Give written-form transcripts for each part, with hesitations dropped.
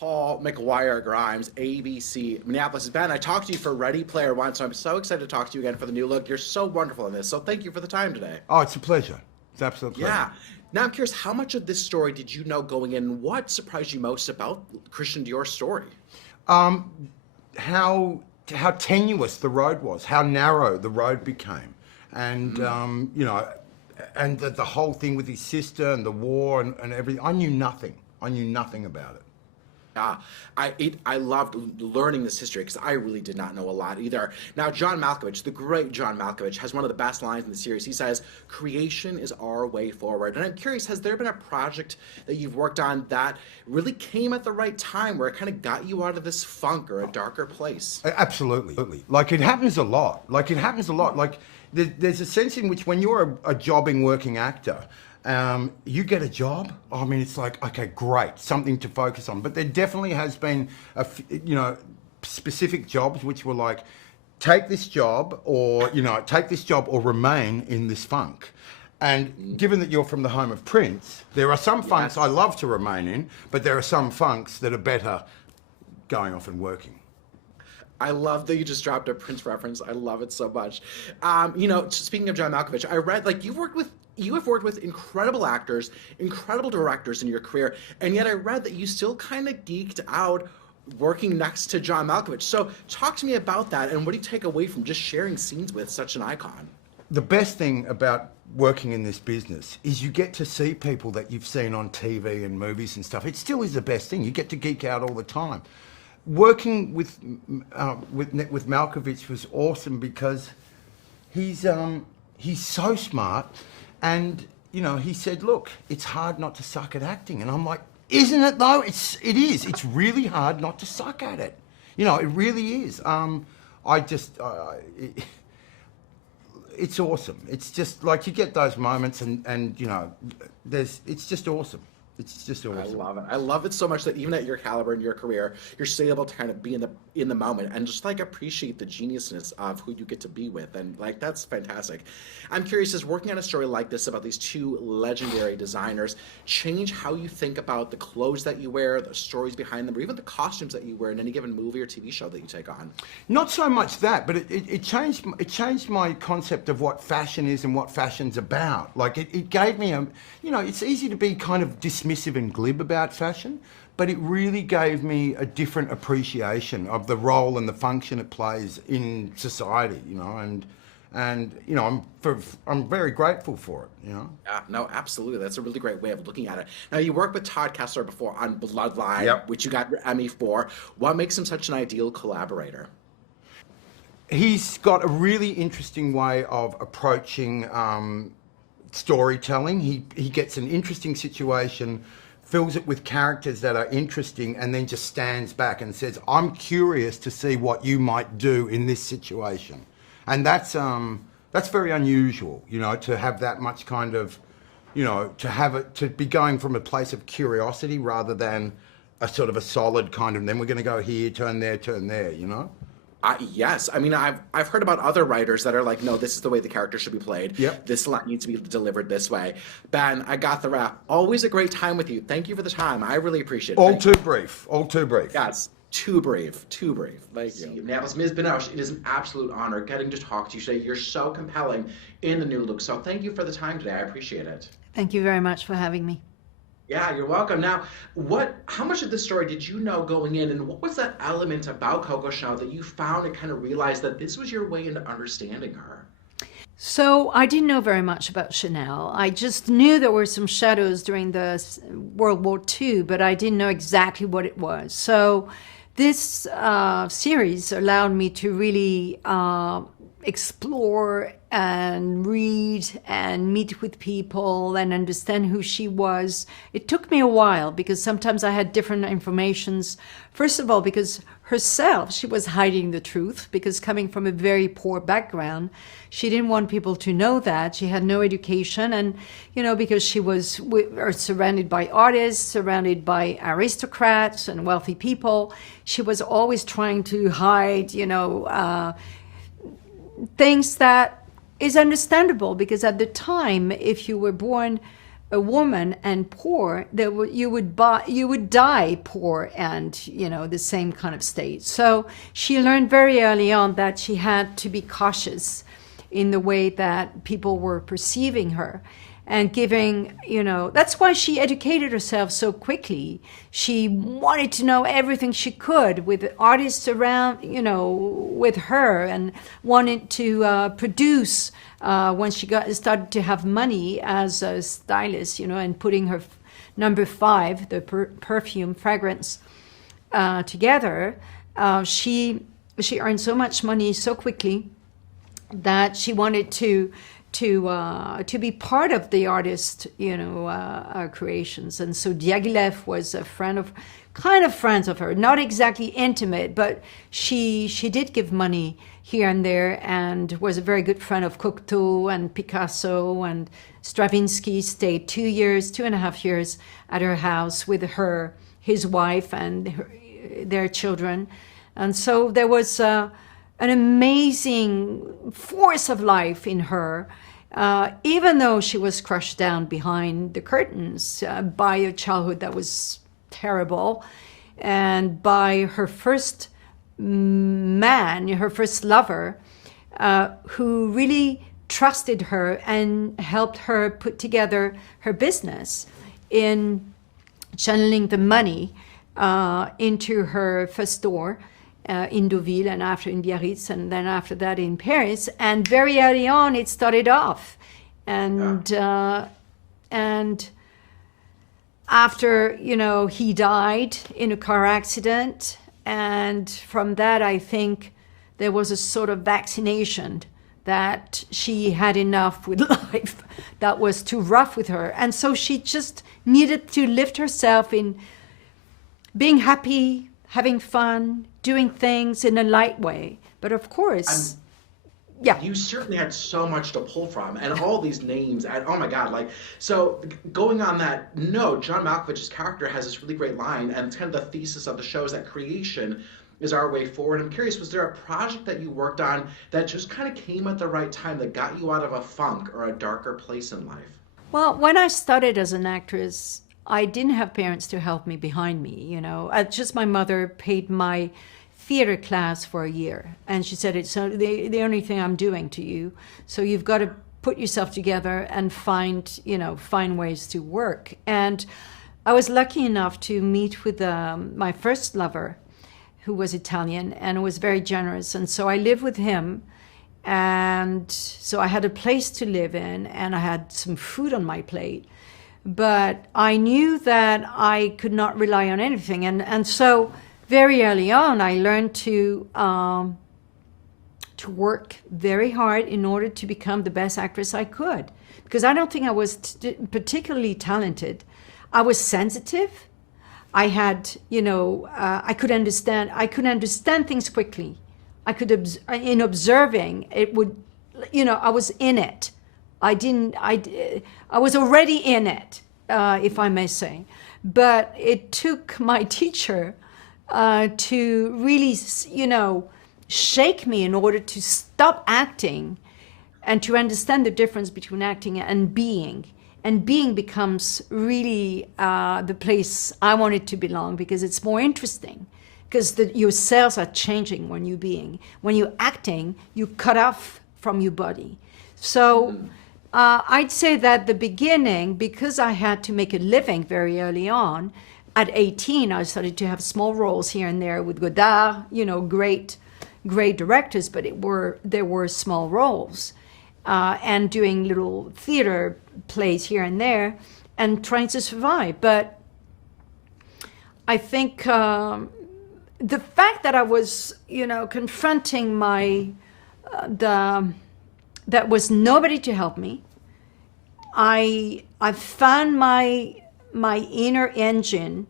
Paul McGuire Grimes, ABC Minneapolis. Ben, I talked to you for Ready Player One, so I'm so excited to talk to you again for the new look. You're so wonderful in this, so thank you for the time today. Oh, it's a pleasure. It's an absolute pleasure. Yeah. Now I'm curious, how much of this story did you know going in? And what surprised you most about Christian Dior's story? How tenuous the road was, how narrow the road became, and you know, and the whole thing with his sister and the war and everything. I knew nothing. I knew nothing about it. I loved learning this history because I really did not know a lot either. Now, John Malkovich, the great John Malkovich, has one of the best lines in the series. He says, "Creation is our way forward." And I'm curious, has there been a project that you've worked on that really came at the right time, where it kind of got you out of this funk or a darker place? Absolutely. Like, it happens a lot. Like, there's a sense in which when you're a jobbing working actor, you get a job. I mean, it's like, okay, great, something to focus on. But there definitely has been, specific jobs which were like, take this job or remain in this funk. And given that you're from the home of Prince, there are some funks I love to remain in, but there are some funks that are better going off and working. I love that you just dropped a Prince reference. I love it so much. Speaking of John Malkovich, I read you have worked with incredible actors, incredible directors in your career, and yet I read that you still kind of geeked out working next to John Malkovich. So talk to me about that, and what do you take away from just sharing scenes with such an icon? The best thing about working in this business is you get to see people that you've seen on TV and movies and stuff. It still is the best thing. You get to geek out all the time. Working with Malkovich was awesome because he's so smart, and he said, "Look, it's hard not to suck at acting," and I'm like, "Isn't it though? It is. It's really hard not to suck at it. It really is." It's awesome. It's just like you get those moments, and it's just awesome. It's just awesome. I love it. I love it so much that even at your caliber in your career, you're still able to kind of be in the moment and just like appreciate the geniusness of who you get to be with, and like that's fantastic. I'm curious, does working on a story like this about these two legendary designers change how you think about the clothes that you wear, the stories behind them, or even the costumes that you wear in any given movie or TV show that you take on? Not so much that, but it changed my concept of what fashion is and what fashion's about. Like it gave me it's easy to be kind of dismissive and glib about fashion, but it really gave me a different appreciation of the role and the function it plays in society, and I'm very grateful for it, Yeah, no, absolutely. That's a really great way of looking at it. Now, you worked with Todd Kessler before on Bloodline, Yep. which you got your Emmy for. What makes him such an ideal collaborator? He's got a really interesting way of approaching storytelling. He gets an interesting situation, fills it with characters that are interesting, and then just stands back and says, "I'm curious to see what you might do in this situation." And that's very unusual, to have that much kind of, to be going from a place of curiosity rather than a sort of a solid kind of, then we're going to go here, turn there, Yes. I mean, I've heard about other writers that are like, no, this is the way the character should be played. Yep. This line needs to be delivered this way. Ben, I got the wrap. Always a great time with you. Thank you for the time. I really appreciate it. All too brief. Yes. Too brave. Thank you. Minneapolis, Ms. Binoche, it is an absolute honor getting to talk to you today. You're so compelling in the new look. So thank you for the time today. I appreciate it. Thank you very much for having me. Yeah, you're welcome. Now, how much of this story did you know going in, and what was that element about Coco Chanel that you found and kind of realized that this was your way into understanding her? So I didn't know very much about Chanel. I just knew there were some shadows during the World War II, but I didn't know exactly what it was. So this series allowed me to really explore and read and meet with people and understand who she was. It took me a while because sometimes I had different informations. First of all, because herself, she was hiding the truth, because coming from a very poor background, she didn't want people to know that. She had no education, and because she was surrounded by artists, surrounded by aristocrats and wealthy people, she was always trying to hide things that is understandable, because at the time, if you were born a woman and poor, you would die poor and, the same kind of state. So she learned very early on that she had to be cautious in the way that people were perceiving her and giving, that's why she educated herself so quickly. She wanted to know everything she could with artists around, with her, and wanted to produce when she started to have money as a stylist, and putting her number 5, the perfume fragrance, together. She earned so much money so quickly that she wanted to be part of the artist, creations. And so Diaghilev was a kind of friends of her, not exactly intimate, but she did give money here and there, and was a very good friend of Cocteau and Picasso, and Stravinsky stayed 2.5 years at her house with his wife and their children. And so there was an amazing force of life in her, even though she was crushed down behind the curtains by a childhood that was terrible, and by her first man, her first lover, who really trusted her and helped her put together her business in channeling the money into her first store in Deauville, and after in Biarritz, and then after that in Paris. And very early on, it started off. And after, he died in a car accident. And from that, I think there was a sort of vaccination that she had enough with life that was too rough with her. And so she just needed to lift herself in being happy, having fun, doing things in a light way. But of course, you certainly had so much to pull from, and all these names, and oh my God, so going on that note, John Malkovich's character has this really great line, and it's kind of the thesis of the show is that creation is our way forward. I'm curious, was there a project that you worked on that just kind of came at the right time, that got you out of a funk or a darker place in life? Well, when I started as an actress, I didn't have parents to help me behind me, just my mother paid my theater class for a year, and she said, it's the only thing I'm doing to you, so you've got to put yourself together and find ways to work. And I was lucky enough to meet with my first lover, who was Italian and was very generous, and so I lived with him, and so I had a place to live in, and I had some food on my plate, but I knew that I could not rely on anything, and so very early on, I learned to work very hard in order to become the best actress I could, because I don't think I was particularly talented. I was sensitive. I had, I could understand things quickly. In observing, it would, I was in it. I was already in it, if I may say. But it took my teacher to really, shake me in order to stop acting and to understand the difference between acting and being. And being becomes really the place I wanted to belong, because it's more interesting, because your cells are changing when you're being. When you're acting, you cut off from your body. So I'd say that the beginning, because I had to make a living very early on, at 18, I started to have small roles here and there with Godard, great directors, but there were small roles, and doing little theater plays here and there, and trying to survive. But I think the fact that I was, confronting that was nobody to help me. I found my inner engine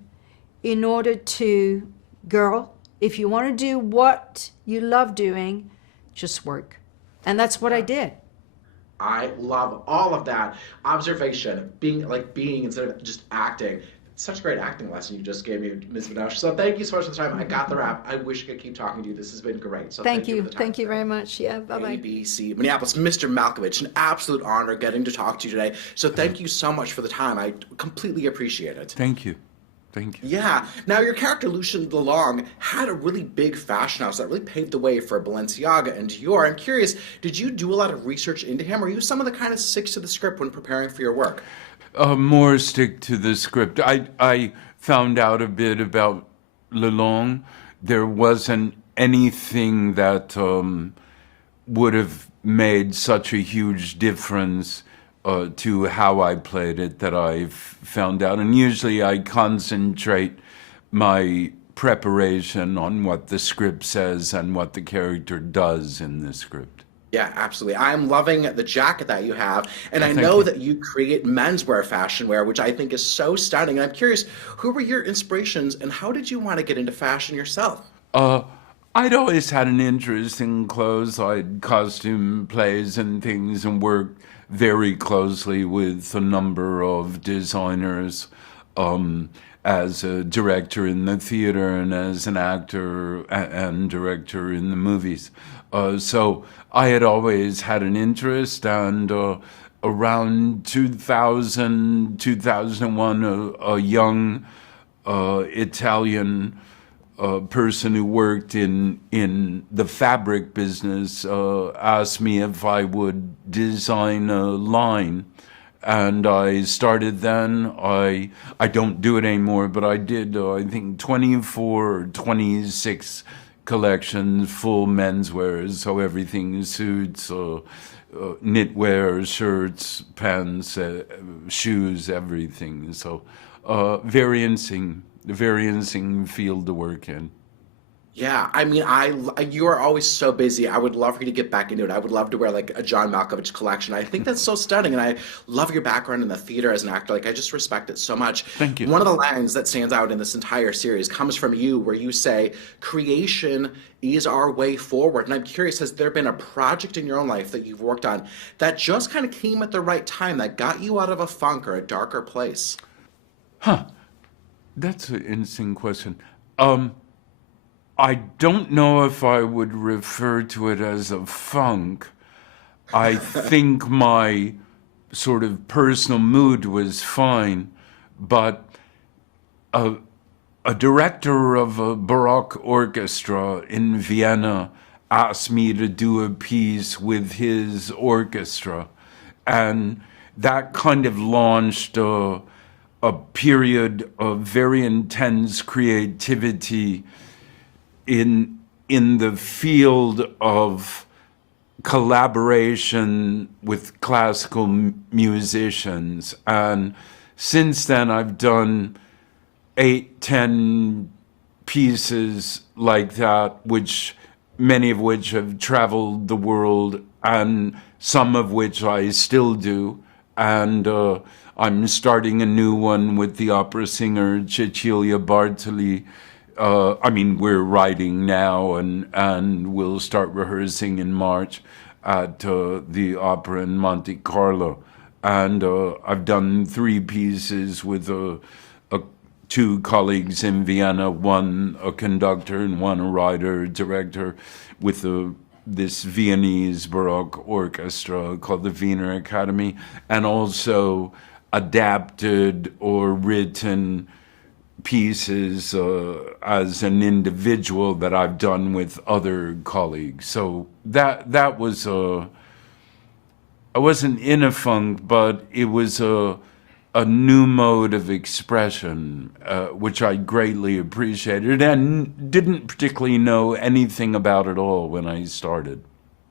in order to, girl, if you want to do what you love doing, just work. And that's what I did. I love all of that observation, being instead of just acting. such a great acting lesson you just gave me, Ms. Minoche. So thank you so much for the time. I got the rap. I wish I could keep talking to you. This has been great. So Thank you you. for the time. Thank you very much. Yeah, bye-bye. ABC Minneapolis, Mr. Malkovich, an absolute honor getting to talk to you today. So thank you so much for the time. I completely appreciate it. Thank you. Thank you. Yeah. Now, your character, Lucien DeLong, had a really big fashion house that really paved the way for Balenciaga and Dior. I'm curious, did you do a lot of research into him, or are you someone that kind of sticks to the script when preparing for your work? More stick to the script. I found out a bit about Lelong. There wasn't anything that would have made such a huge difference to how I played it that I've found out. And usually I concentrate my preparation on what the script says and what the character does in the script. Yeah, absolutely. I'm loving the jacket that you have. And I Thank know you. that you create menswear fashion wear, which I think is so stunning. And I'm curious, who were your inspirations and how did you want to get into fashion yourself? I'd always had an interest in clothes. I'd costume plays and things and worked very closely with a number of designers as a director in the theater and as an actor and director in the movies. So I had always had an interest, and around 2000, 2001, a young Italian person who worked in the fabric business asked me if I would design a line. And I started then. I don't do it anymore, but I did, I think, 24 or 26 collections, full menswear, so everything, suits, knitwear, shirts, pants, shoes, everything. So variencing field to work in. Yeah, I mean, you are always so busy. I would love for you to get back into it. I would love to wear like a John Malkovich collection. I think that's so stunning, and I love your background in the theater as an actor. Like, I just respect it so much. Thank you. One of the lines that stands out in this entire series comes from you, where you say, "Creation is our way forward." And I'm curious, has there been a project in your own life that you've worked on that just kind of came at the right time, that got you out of a funk or a darker place? That's an interesting question. I don't know if I would refer to it as a funk. I think my sort of personal mood was fine, but a director of a Baroque orchestra in Vienna asked me to do a piece with his orchestra, and that kind of launched a period of very intense creativity in the field of collaboration with classical musicians. And since then, I've done 8, 10 pieces like that, many of which have traveled the world, and some of which I still do. And I'm starting a new one with the opera singer Cecilia Bartoli. We're writing now, and we'll start rehearsing in March at the opera in Monte Carlo. And I've done 3 pieces with 2 colleagues in Vienna, one a conductor and one a writer, director, with this Viennese Baroque orchestra called the Wiener Academy, and also adapted or written pieces as an individual that I've done with other colleagues. So that was I wasn't in a funk, but it was a new mode of expression, which I greatly appreciated and didn't particularly know anything about at all when I started.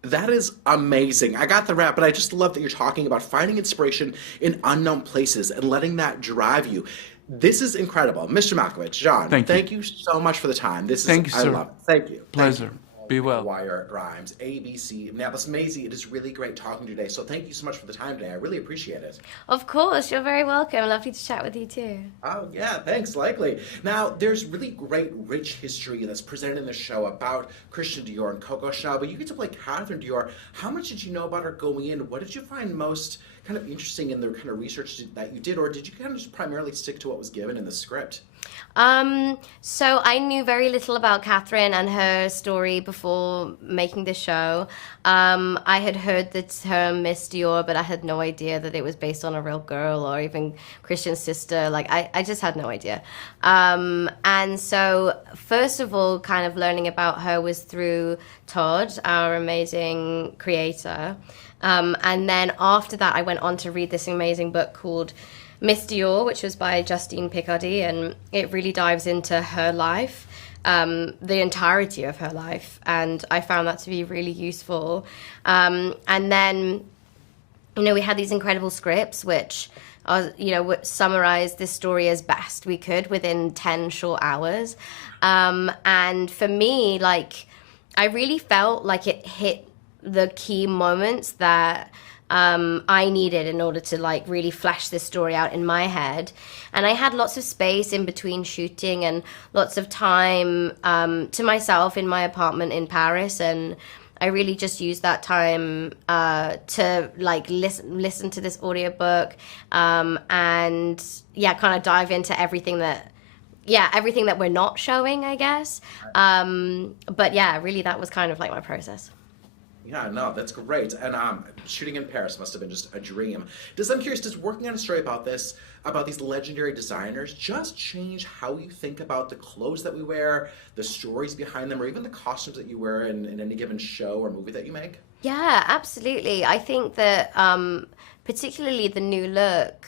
That is amazing. I got the rap, but I just love that you're talking about finding inspiration in unknown places and letting that drive you. This is incredible. Mr. Malkovich, John, Thank you. thank you so much for the time. Thank you, sir. I love it. Thank you. Pleasure. Thank you. Be well. Wire Grimes, ABC. Minneapolis. Maisie, it is really great talking to you today. So thank you so much for the time today. I really appreciate it. Of course, you're very welcome. Lovely to chat with you too. Oh, yeah, thanks, likely. Now, there's really great, rich history that's presented in the show about Christian Dior and Coco Chanel, but you get to play Catherine Dior. How much did you know about her going in? What did you find most kind of interesting in the kind of research that you did, or did you kind of just primarily stick to what was given in the script? So I knew very little about Catherine and her story before making the show. I had heard the term Miss Dior, but I had no idea that it was based on a real girl or even Christian's sister. Like, I just had no idea. And so, first of all, kind of learning about her was through Todd, our amazing creator. And then after that, I went on to read this amazing book called Miss Dior, which was by Justine Picardy, and it really dives into her life, the entirety of her life, and I found that to be really useful. And then, we had these incredible scripts, which summarized this story as best we could within 10 short hours. And for me, I really felt like it hit the key moments that I needed in order to really flesh this story out in my head. And I had lots of space in between shooting and lots of time to myself in my apartment in Paris. And I really just used that time to listen to this audiobook and kind of dive into everything that we're not showing, I guess. But yeah, really that was kind of like my process. Yeah, no, that's great. And shooting in Paris must have been just a dream. I'm curious, does working on a story about these legendary designers, just change how you think about the clothes that we wear, the stories behind them, or even the costumes that you wear in any given show or movie that you make? Yeah, absolutely. I think that particularly the new look,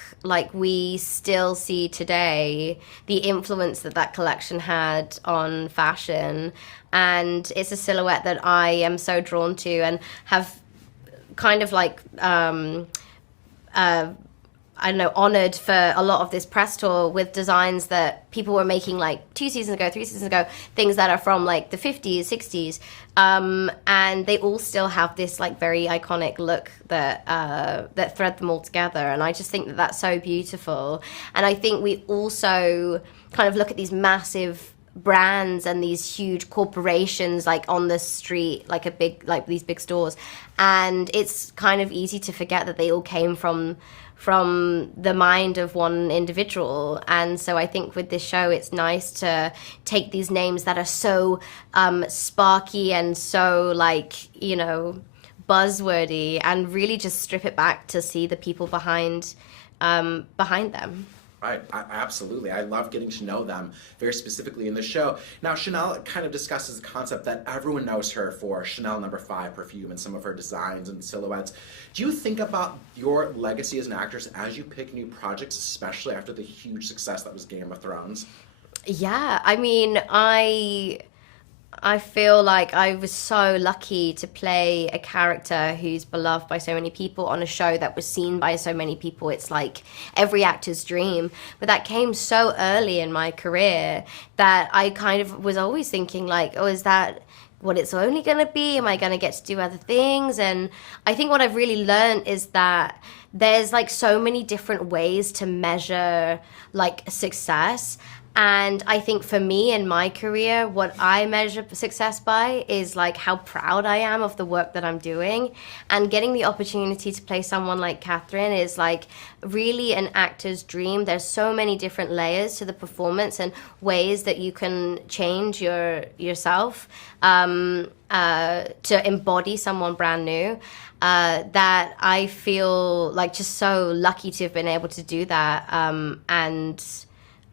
we still see today the influence that collection had on fashion. And it's a silhouette that I am so drawn to and have kind of honored for a lot of this press tour with designs that people were making 2 seasons ago, 3 seasons ago, things that are from the 50s, 60s. And they all still have this very iconic look that thread them all together. And I just think that that's so beautiful. And I think we also kind of look at these massive brands and these huge corporations on the street, these big stores, and it's kind of easy to forget that they all came from the mind of one individual. And so I think with this show it's nice to take these names that are so sparky and so buzzwordy and really just strip it back to see the people behind them. Right, absolutely. I love getting to know them very specifically in the show. Now, Chanel kind of discusses the concept that everyone knows her for Chanel No. 5 perfume and some of her designs and silhouettes. Do you think about your legacy as an actress as you pick new projects, especially after the huge success that was Game of Thrones? Yeah, I mean, I feel like I was so lucky to play a character who's beloved by so many people on a show that was seen by so many people. It's every actor's dream. But that came so early in my career that I kind of was always thinking is that what it's only going to be? Am I going to get to do other things? And I think what I've really learned is that there's so many different ways to measure success. And I think for me in my career, what I measure success by is how proud I am of the work that I'm doing. And getting the opportunity to play someone like Catherine is really an actor's dream. There's so many different layers to the performance and ways that you can change yourself to embody someone brand new. That I feel just so lucky to have been able to do that.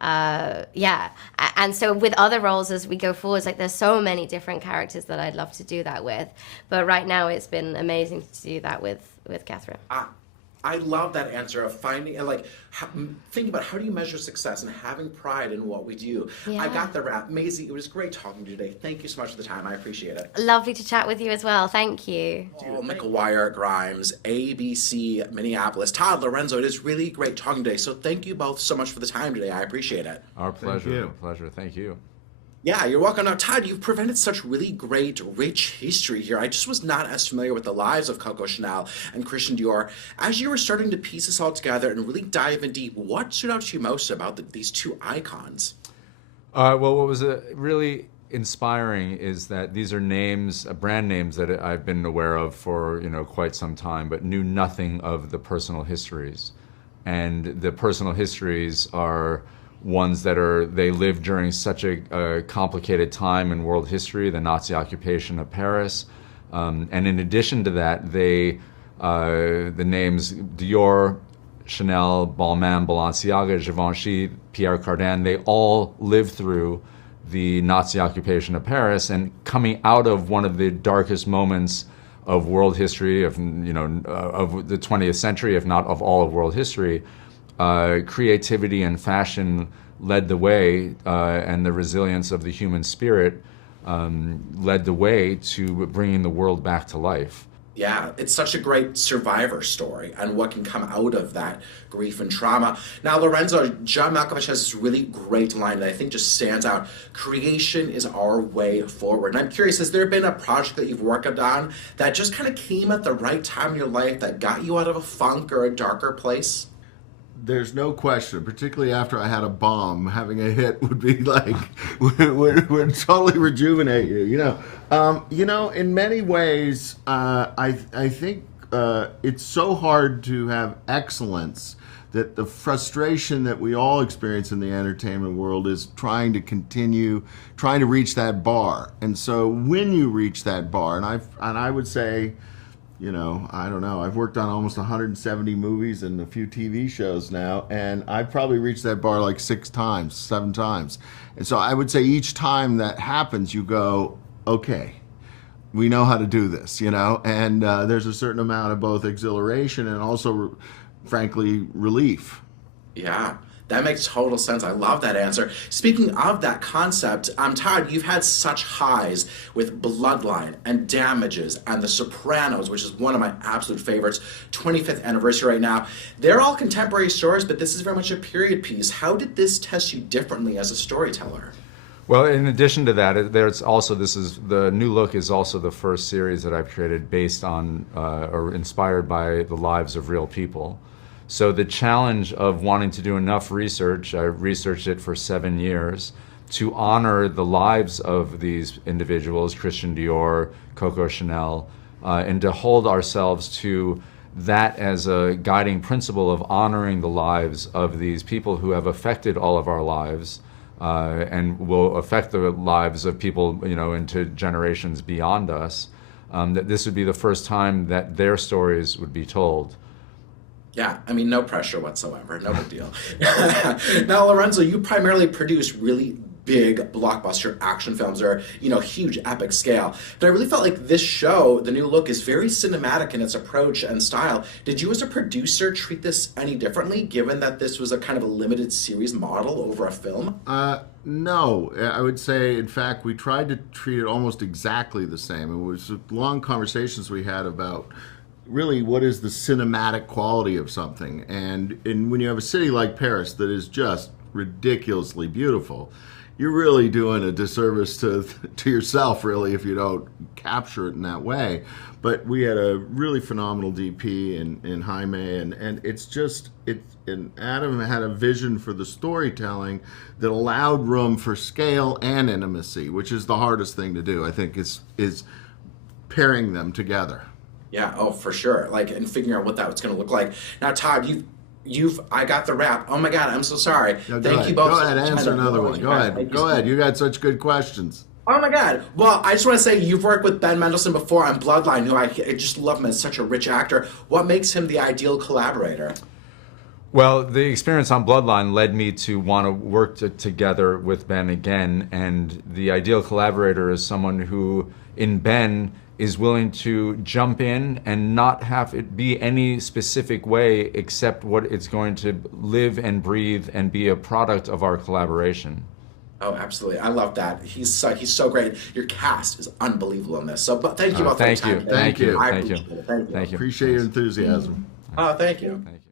And so with other roles as we go forward, there's so many different characters that I'd love to do that with, but right now it's been amazing to do that with Catherine. I love that answer of finding thinking about how do you measure success and having pride in what we do. Yeah. I got the wrap. Maisie, it was great talking to you today. Thank you so much for the time. I appreciate it. Lovely to chat with you as well. Thank you. McGuire Grimes, ABC Minneapolis. Todd Lorenzo, it is really great talking today. So thank you both so much for the time today. I appreciate it. Our pleasure. Thank you. Pleasure. Thank you. Yeah, you're welcome. Now, Todd, you've presented such really great, rich history here. I just was not as familiar with the lives of Coco Chanel and Christian Dior. As you were starting to piece this all together and really dive in deep, what stood out to you most about these two icons? Well, what was really inspiring is that these are names, brand names that I've been aware of for quite some time, but knew nothing of the personal histories. And the personal histories are ones that they lived during such a complicated time in world history, the Nazi occupation of Paris. And in addition to that, the names Dior, Chanel, Balmain, Balenciaga, Givenchy, Pierre Cardin, they all lived through the Nazi occupation of Paris, and coming out of one of the darkest moments of world history, of the 20th century, if not of all of world history, creativity and fashion led the way, and the resilience of the human spirit led the way to bringing the world back to life. Yeah, it's such a great survivor story and what can come out of that grief and trauma. Now, Lorenzo, John Malkovich has this really great line that I think just stands out. Creation is our way forward. And I'm curious, has there been a project that you've worked on that just kind of came at the right time in your life that got you out of a funk or a darker place? There's no question, particularly after I had a bomb, having a hit would be like, would totally rejuvenate you, in many ways, I think it's so hard to have excellence that the frustration that we all experience in the entertainment world is trying to reach that bar. And so when you reach that bar, and I would say, I don't know, I've worked on almost 170 movies and a few TV shows now, and I've probably reached that bar like 6 times, 7 times. And so I would say each time that happens, you go, okay, we know how to do this, and there's a certain amount of both exhilaration and also, frankly, relief. Yeah. That makes total sense. I love that answer. Speaking of that concept, Todd, you've had such highs with Bloodline and Damages and The Sopranos, which is one of my absolute favorites, 25th anniversary right now. They're all contemporary stories, but this is very much a period piece. How did this test you differently as a storyteller? Well, in addition to that, there's also, the New Look is also the first series that I've created based on or inspired by the lives of real people. So the challenge of wanting to do enough research, I researched it for 7 years, to honor the lives of these individuals, Christian Dior, Coco Chanel, and to hold ourselves to that as a guiding principle of honoring the lives of these people who have affected all of our lives, and will affect the lives of people, into generations beyond us, that this would be the first time that their stories would be told. Yeah, I mean, no pressure whatsoever. No big deal. Now, Lorenzo, you primarily produce really big blockbuster action films or, huge epic scale. But I really felt like this show, The New Look, is very cinematic in its approach and style. Did you as a producer treat this any differently, given that this was a kind of a limited series model over a film? No, I would say, in fact, we tried to treat it almost exactly the same. It was long conversations we had about really what is the cinematic quality of something. And when you have a city like Paris that is just ridiculously beautiful, you're really doing a disservice to yourself, really, if you don't capture it in that way. But we had a really phenomenal DP in Jaime, and and Adam had a vision for the storytelling that allowed room for scale and intimacy, which is the hardest thing to do, I think, is pairing them together. Yeah, oh, for sure. And figuring out what that was going to look like. Now, Todd, I got the rap. Oh my God, I'm so sorry. No, Thank you both. Go ahead, answer another one. Go ahead. You got such good questions. Oh my God. Well, I just want to say you've worked with Ben Mendelsohn before on Bloodline, who I just love him as such a rich actor. What makes him the ideal collaborator? Well, the experience on Bloodline led me to want to work together with Ben again, and the ideal collaborator is someone who, in Ben, is willing to jump in and not have it be any specific way except what it's going to live and breathe and be a product of our collaboration. Oh, absolutely. I love that. He's so great. Your cast is unbelievable in this. So, but thank you both for your time. Thank you. I Thank you. appreciate it. Thank you. Thank you. Appreciate your enthusiasm. Oh, thank you. Thank you.